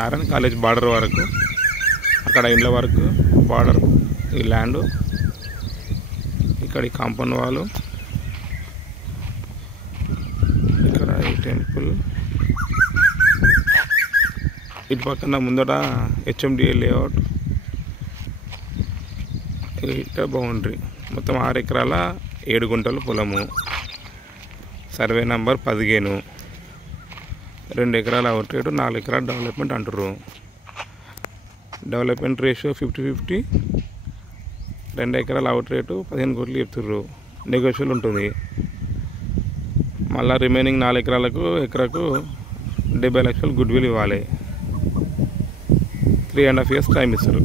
Narayana college border వరకు, అక్కడ ఇండ్ల వరకు బార్డర్ ఈ ల్యాండ్, ఇక్కడ ఈ కాంపౌండ్ వాల్, ఇక్కడ ఈ టెంపుల్, ఇటు పక్కన ముందట HMDA లేఅవుట్, ఇక్కడ బౌండరీ. మొత్తం 6 ఎకరాల 7 గుంటలు పొలము, సర్వే నంబర్ 15, 2 ఎకరాల అవుట్రేట్, 4 ఎకరాల డెవలప్మెంట్ అంటారు. డెవలప్మెంట్ రేషియో 50-50, 2 ఎకరాల అవుట్రేటు 15 కోట్లు చెప్తుర్రు. నెగోషియబుల్ ఉంటుంది. మళ్ళీ రిమైనింగ్ 4 ఎకరాలకు ఎకరాకు 70 లక్షలు గుడ్ విల్ ఇవ్వాలి. 3.5 years టైం ఇస్తారు.